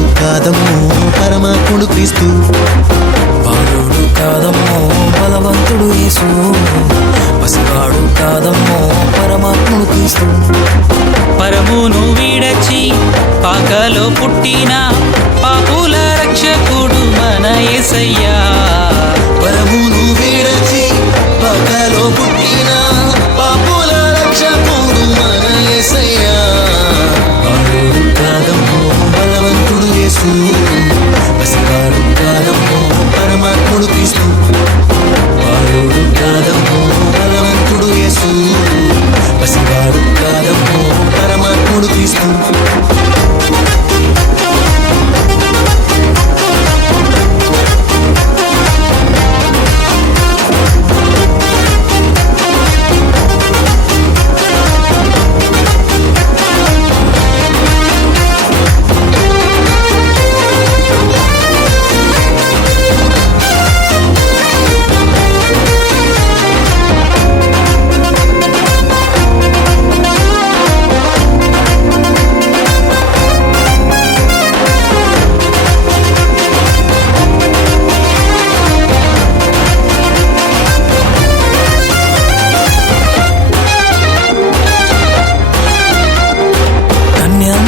పసివాడు కాదమ్మో పరమాత్ముడు క్రీస్తు. బాలుడు కాదమ్మో బలవంతుడు యేసు, పసివాడు కాదమ్మో పరమాత్ముడు క్రీస్తు. పరమును వీడచి పాకలో పుట్టిన పాపుల రక్షకుడు మన యేసయ్యా. పరమును వీడచి పాకలో పుట్టిన పాపుల రక్షకుడు మన యేసయ్యా. బాలుడు కాదమ్మో బలవంతుడు యేసు, పసివాడు కాదమ్మో పరమాత్ముడు క్రీస్తు. బాలుడు కాదమ్మో బలవంతుడు యేసు, పసివాడు కాదమ్మో పరమాత్ముడు క్రీస్తు.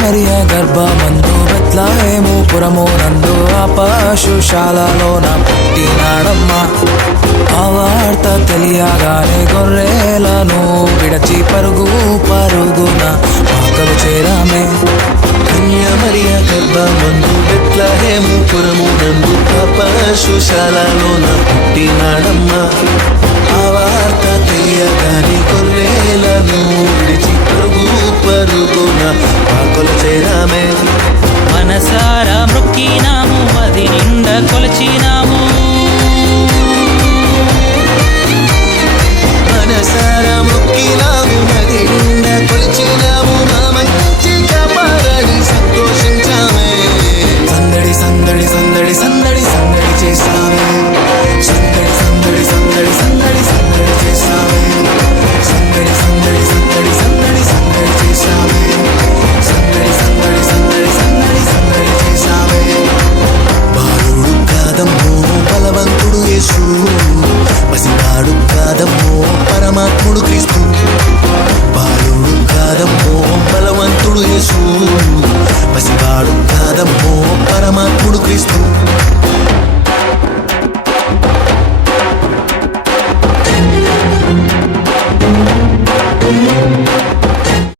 మరియా గర్భమందు బెత్లెహేము పురము నందు ఆ పశుశాలలోన పుట్టినాడమ్మా. ఆ వార్త తెలియగానే గొర్రెలను విడచి పరుగు పరుగున పాకలు చేరామే. కన్యామరియా గర్భమందు బెత్లెహేము పురము నందు ఆ పశుశాలలోన పుట్టినాడమ్మా. ఆ వార్త తెలియగానే గొర్రెలను విడిచి పరుగు పరుగున పాకలు చేరామే. మనసారా మొక్కినాము, అది నిండా కొలచినాము. మనసారా మొక్కినాము, అది నిండా కొలిచినాము. మా మంచి కాపాడని సంతోషించామే. సందడి సందడి సందడి సందడి సందడి చేసామే. సందడి సందడి సందడి సందడి సందడి చేసామే. సందడి సందడి సందడి సందడి సందడి చేసామే. సందడి సందడి సందడి సందడి సందడి చేసామే. బాలుడు కాదమ్మో బలవంతుడు యేసు,